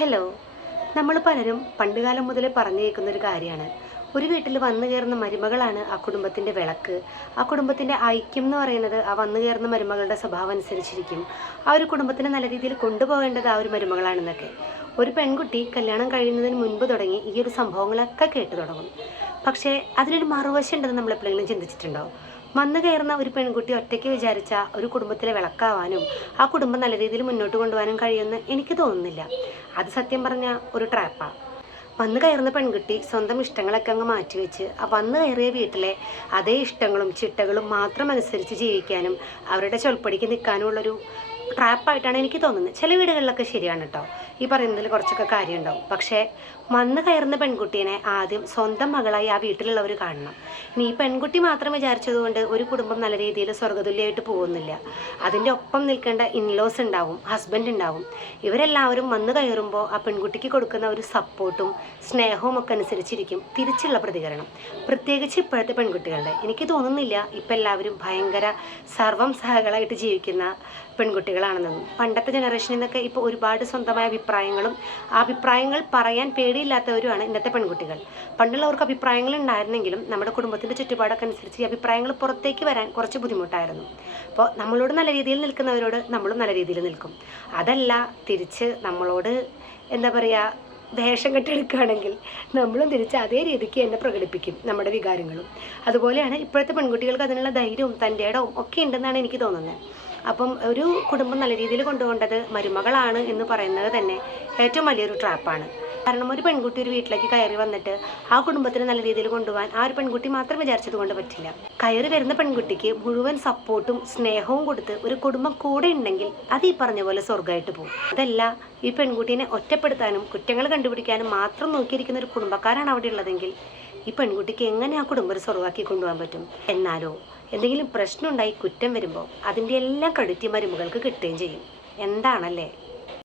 Hello. നമ്മൾ പലരും പണ്ടുകാലം മുതലേ പറഞ്ഞു കേൾക്കുന്നൊരു കാര്യമാണ്, ഒരു വീട്ടിൽ വന്നു കയറുന്ന മരുമകളാണ് ആ കുടുംബത്തിൻ്റെ വിളക്ക്. ആ കുടുംബത്തിൻ്റെ ഐക്യം എന്ന് പറയുന്നത് ആ വന്നു കയറുന്ന മരുമകളുടെ സ്വഭാവം അനുസരിച്ചിരിക്കും. ആ ഒരു കുടുംബത്തിനെ നല്ല രീതിയിൽ കൊണ്ടുപോകേണ്ടത് ആ ഒരു മരുമകളാണെന്നൊക്കെ. ഒരു പെൺകുട്ടി കല്യാണം കഴിയുന്നതിന് മുൻപ് തുടങ്ങി ഈ ഒരു സംഭവങ്ങളൊക്കെ കേട്ടു തുടങ്ങും. പക്ഷേ അതിനൊരു മറുവശം ഉണ്ടെന്ന് നമ്മൾ എപ്പോഴെങ്കിലും ചിന്തിച്ചിട്ടുണ്ടോ? വന്നു കയറുന്ന ഒരു പെൺകുട്ടി ഒറ്റയ്ക്ക് വിചാരിച്ച ഒരു കുടുംബത്തിലെ വിളക്കാവാനും ആ കുടുംബം നല്ല രീതിയിൽ മുന്നോട്ട് കൊണ്ടുപോകാനും കഴിയുമെന്ന് എനിക്ക് തോന്നുന്നില്ല. അത് സത്യം പറഞ്ഞ ഒരു ട്രാപ്പാണ്. വന്നു കയറുന്ന പെൺകുട്ടി സ്വന്തം ഇഷ്ടങ്ങളൊക്കെ അങ്ങ് മാറ്റിവെച്ച് ആ വന്നു കയറിയ വീട്ടിലെ അതേ ഇഷ്ടങ്ങളും ചിട്ടകളും മാത്രം അനുസരിച്ച് ജീവിക്കാനും അവരുടെ ചൊൽപ്പടിക്ക് നിൽക്കാനുമുള്ളൊരു ട്രാപ്പായിട്ടാണ് എനിക്ക് തോന്നുന്നത്. ചില വീടുകളിലൊക്കെ ശരിയാണ് കേട്ടോ, ഈ പറയുന്നതിൽ കുറച്ചൊക്കെ കാര്യം ഉണ്ടാവും. പക്ഷേ വന്നു കയറുന്ന പെൺകുട്ടീനെ ആദ്യം സ്വന്തം മകളായി ആ വീട്ടിലുള്ളവർ കാണണം. ഇനി ഈ പെൺകുട്ടി മാത്രം വിചാരിച്ചതുകൊണ്ട് ഒരു കുടുംബം നല്ല രീതിയിൽ സ്വർഗ്ഗതുല്യമായിട്ട് പോകുന്നില്ല. അതിൻ്റെ ഒപ്പം നിൽക്കേണ്ട ഇൻലോസ് ഉണ്ടാവും, ഹസ്ബൻഡ് ഉണ്ടാവും. ഇവരെല്ലാവരും വന്നു കയറുമ്പോൾ ആ പെൺകുട്ടിക്ക് കൊടുക്കുന്ന ഒരു സപ്പോർട്ടും സ്നേഹവും ഒക്കെ അനുസരിച്ചിരിക്കും തിരിച്ചുള്ള പ്രതികരണം. പ്രത്യേകിച്ച് ഇപ്പോഴത്തെ പെൺകുട്ടികളുടെ എനിക്ക് തോന്നുന്നില്ല ഇപ്പം എല്ലാവരും ഭയങ്കര സർവം സഹകളായിട്ട് ജീവിക്കുന്ന പെൺകുട്ടികളാണെന്നൊന്നും. പണ്ടത്തെ ജനറേഷനിൽ നിന്നൊക്കെ ഇപ്പോൾ ഒരുപാട് സ്വന്തമായ അഭിപ്രായങ്ങളും ആ അഭിപ്രായങ്ങൾ പറയാൻ പേടിയില്ലാത്തവരുമാണ് ഇന്നത്തെ പെൺകുട്ടികൾ. പണ്ടുള്ളവർക്ക് അഭിപ്രായങ്ങൾ ഉണ്ടായിരുന്നെങ്കിലും നമ്മുടെ കുടുംബത്തിൻ്റെ ചുറ്റുപാടൊക്കെ അനുസരിച്ച് ഈ അഭിപ്രായങ്ങൾ പുറത്തേക്ക് വരാൻ കുറച്ച് ബുദ്ധിമുട്ടായിരുന്നു. അപ്പോൾ നമ്മളോട് നല്ല രീതിയിൽ നിൽക്കുന്നവരോട് നമ്മളും നല്ല രീതിയിൽ നിൽക്കും. അതല്ല തിരിച്ച് നമ്മളോട് എന്താ പറയുക, വേഷം കെട്ടിയെടുക്കുകയാണെങ്കിൽ നമ്മളും തിരിച്ച് അതേ രീതിക്ക് തന്നെ പ്രകടിപ്പിക്കും നമ്മുടെ വികാരങ്ങളും. അതുപോലെയാണ് ഇപ്പോഴത്തെ പെൺകുട്ടികൾക്ക് അതിനുള്ള ധൈര്യവും തൻ്റെ ഇടവും ഒക്കെ ഉണ്ടെന്നാണ് എനിക്ക് തോന്നുന്നത്. അപ്പം ഒരു കുടുംബം നല്ല രീതിയിൽ കൊണ്ടുപോകേണ്ടത് മരുമകളാണ് എന്ന് പറയുന്നത് തന്നെ ഏറ്റവും വലിയൊരു ട്രാപ്പാണ്. കാരണം ഒരു പെൺകുട്ടി ഒരു വീട്ടിലേക്ക് കയറി വന്നിട്ട് ആ കുടുംബത്തിന് നല്ല രീതിയിൽ കൊണ്ടുപോകാൻ ആ ഒരു പെൺകുട്ടി മാത്രം വിചാരിച്ചത് കൊണ്ട് പറ്റില്ല. കയറി വരുന്ന പെൺകുട്ടിക്ക് മുഴുവൻ സപ്പോർട്ടും സ്നേഹവും കൊടുത്ത് ഒരു കുടുംബം കൂടെ ഉണ്ടെങ്കിൽ അത് ഈ പറഞ്ഞ പോലെ സ്വർഗ്ഗമായിട്ട് പോകും. അതല്ല ഈ പെൺകുട്ടീനെ ഒറ്റപ്പെടുത്താനും കുറ്റങ്ങൾ കണ്ടുപിടിക്കാനും മാത്രം നോക്കിയിരിക്കുന്ന ഒരു കുടുംബക്കാരാണ് അവിടെ ഉള്ളതെങ്കിൽ ഈ പെൺകുട്ടിക്ക് എങ്ങനെ ആ കുടുംബം ഒരു സ്വർഗ്ഗമാക്കി കൊണ്ടുപോകാൻ പറ്റും? എന്നാലോ എന്തെങ്കിലും പ്രശ്നം ഉണ്ടായി കുറ്റം വരുമ്പോൾ അതിൻ്റെ എല്ലാം ക്രെഡിറ്റ് മരുമകൾക്ക് കിട്ടുകയും ചെയ്യും. എന്താണല്ലേ?